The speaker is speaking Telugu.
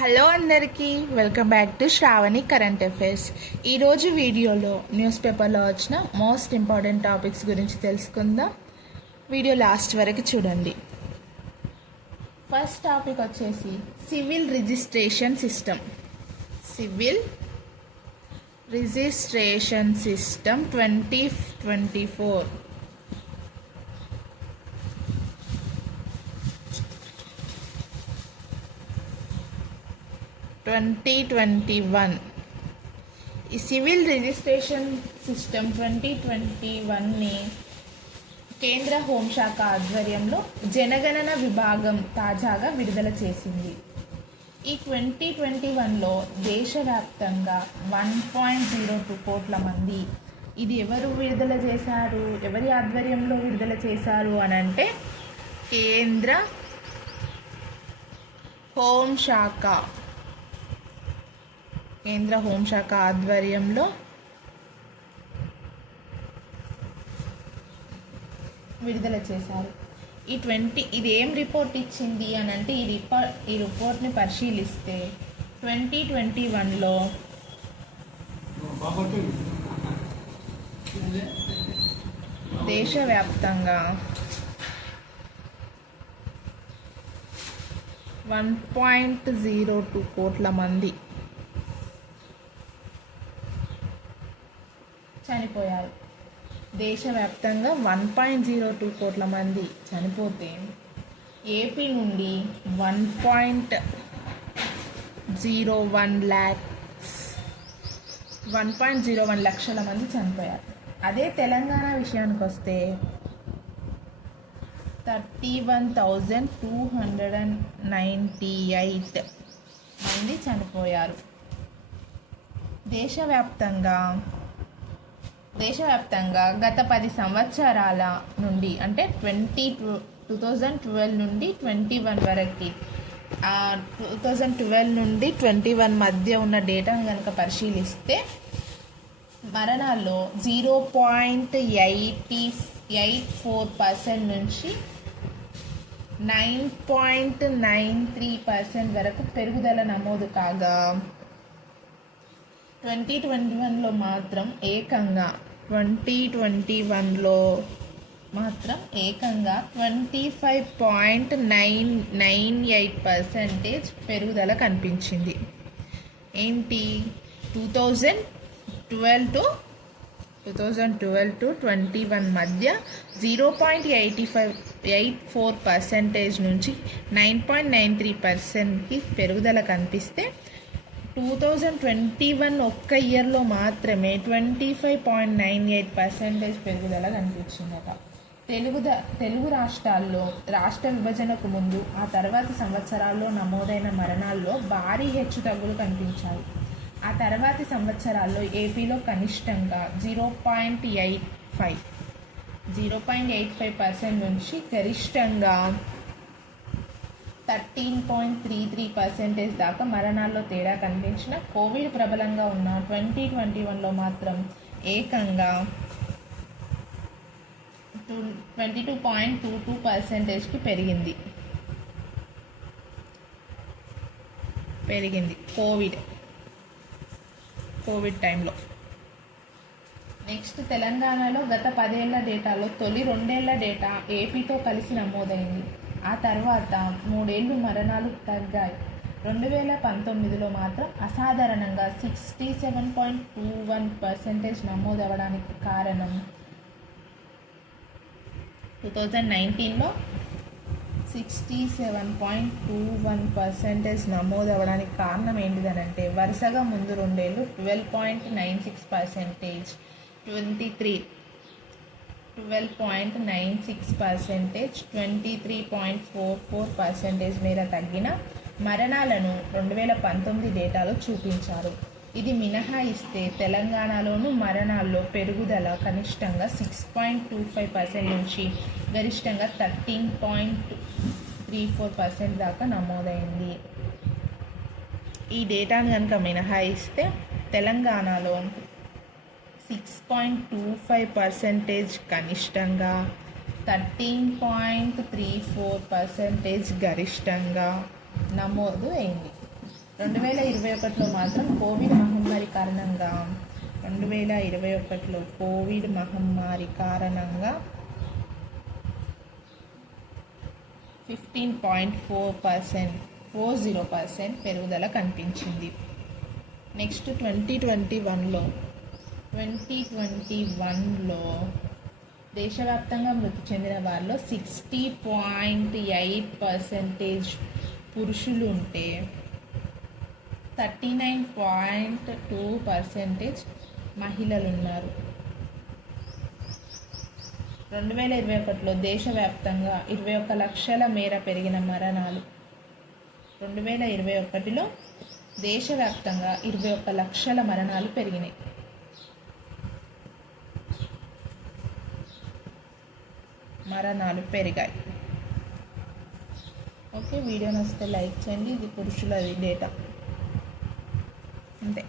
హలో అందరికీ welcome back to Shravani current affairs. ఈరోజు వీడియోలో న్యూస్ పేపర్లో వచ్చిన మోస్ట్ ఇంపార్టెంట్ టాపిక్స్ గురించి తెలుసుకుందాం. వీడియో లాస్ట్ వరకు చూడండి. ఫస్ట్ టాపిక్ వచ్చేసి civil registration system. Civil registration system twenty twenty four. Twenty twenty one ఈ civil registration system twenty twenty వన్ని కేంద్ర హోంశాఖ ఆధ్వర్యంలో జనగణన విభాగం తాజాగా విడుదల చేసింది. ఈ ట్వంటీ ట్వంటీ వన్లో దేశవ్యాప్తంగా వన్ పాయింట్ జీరో టూ కోట్ల మంది ఇది ఎవరు విడుదల చేశారు? ఎవరి ఆధ్వర్యంలో విడుదల చేశారు అని అంటే కేంద్ర హోంశాఖ. కేంద్ర హోంశాఖ ఆధ్వర్యంలో విడుదల చేశారు. ఈ ట్వంటీ ఇది ఏం రిపోర్ట్ ఇచ్చింది అని అంటే ఈ రిపోర్ట్ ఈ రిపోర్ట్ని పరిశీలిస్తే ట్వంటీ ట్వంటీ వన్లో దేశవ్యాప్తంగా వన్ పాయింట్ జీరో టూ కోట్ల మంది చనిపోయారు. దేశవ్యాప్తంగా వన్ పాయింట్ జీరో టూ కోట్ల మంది చనిపోతే ఏపీ నుండి one point zero one lakhs one point zero one లక్షల మంది చనిపోయారు. అదే తెలంగాణ విషయానికి వస్తే thirty one thousand two hundred and ninety eight మంది చనిపోయారు. దేశవ్యాప్తంగా దేశవ్యాప్తంగా గత పది సంవత్సరాల నుండి అంటే ట్వంటీ టూ థౌజండ్ ట్వెల్వ్ నుండి ట్వంటీ వన్ వరకు టూ థౌజండ్ ట్వెల్వ్ నుండి ట్వంటీ వన్ మధ్య ఉన్న డేటాను కనుక పరిశీలిస్తే మరణాల్లో zero point eighty eight four percent నుంచి nine point nine three percent వరకు పెరుగుదల నమోదు కాగా ట్వంటీ ట్వంటీ వన్లో మాత్రం ఏకంగా ట్వంటీ ట్వంటీ వన్లో మాత్రం ఏకంగా twenty five point nine nine eight percentage పెరుగుదల కనిపించింది. ఏంటి? Two thousand twelve to two thousand twelve to twenty one మధ్య zero point eighty five eight four percentage నుంచి నైన్ పాయింట్ నైన్ త్రీ పర్సెంట్కి పెరుగుదల కనిపిస్తే టూ థౌజండ్ ట్వంటీ వన్ ఒక్క ఇయర్లో మాత్రమే twenty five point nine eight percentage పెరుగుదల కనిపించిందట. తెలుగు ద- తెలుగు రాష్ట్రాల్లో రాష్ట్ర విభజనకు ముందు ఆ తర్వాతి సంవత్సరాల్లో నమోదైన మరణాల్లో భారీ హెచ్చుతగ్గులు కనిపించాయి. ఆ తర్వాతి సంవత్సరాల్లో ఏపీలో కనిష్టంగా zero point eight five zero point eight five percent నుంచి గరిష్టంగా thirteen point three three percentage దాకా మరణాల్లో తేడా కనిపించిన కోవిడ్ ప్రబలంగా ఉన్న ట్వంటీ ట్వంటీ వన్లో మాత్రం ఏకంగా two twenty two point two two పర్సెంటేజ్కి పెరిగింది. పెరిగింది కోవిడ్. కోవిడ్ టైంలో. నెక్స్ట్ తెలంగాణలో గత పదేళ్ళ డేటాలో తొలి రెండేళ్ళ డేటా ఏపీతో కలిసి నమోదైంది. ఆ తర్వాత మూడేళ్ళు మరణాలు తగ్గాయి. రెండు వేల పంతొమ్మిదిలో మాత్రం అసాధారణంగా sixty seven point two one percentage నమోదవడానికి కారణం. టూ థౌజండ్ నైన్టీన్లో sixty seven point two one percentage నమోదు అవ్వడానికి కారణం ఏంటిదనంటే వరుసగా ముందు రెండేళ్ళు twelve point nine six percentage. Twenty three twelve point nine six percentage twenty three point four four percentage మేర తగ్గిన మరణాలను రెండు వేల పంతొమ్మిది డేటాలో చూపించారు. ఇది మినహాయిస్తే తెలంగాణలోనూ మరణాల్లో పెరుగుదల కనిష్టంగా six point two five percent నుంచి గరిష్టంగా thirteen point three four percent దాకా నమోదైంది. ఈ డేటాను కనుక మినహాయిస్తే తెలంగాణలో six point two five percentage కనిష్టంగా thirteen point three four percentage గరిష్టంగా నమోదు అయింది. రెండు వేల ఇరవై ఒకటిలో మాత్రం కోవిడ్ మహమ్మారి కారణంగా రెండు వేల ఇరవై ఒకటిలో కోవిడ్ మహమ్మారి కారణంగా fifteen point four percent four zero percent పెరుగుదల కనిపించింది. నెక్స్ట్ ట్వంటీ ట్వంటీ వన్లో ట్వంటీ ట్వంటీ వన్లో దేశవ్యాప్తంగా మృతి చెందిన వారిలో సిక్స్టీ పాయింట్ ఎయిట్ పర్సెంటేజ్ పురుషులు ఉంటే thirty nine point two percentage మహిళలు ఉన్నారు రెండు వేల ఇరవై ఒకటిలో దేశవ్యాప్తంగా ఇరవై ఒక్క లక్షల మేర పెరిగిన మరణాలు. రెండు వేల ఇరవై ఒకటిలో దేశవ్యాప్తంగా ఇరవై ఒక్క లక్షల మరణాలు పెరిగినాయి. మరణాలు పెరిగాయి. ఓకే వీడియో నచ్చితే లైక్ చేయండి. ఇది పురుషులది డేటా. అంతే.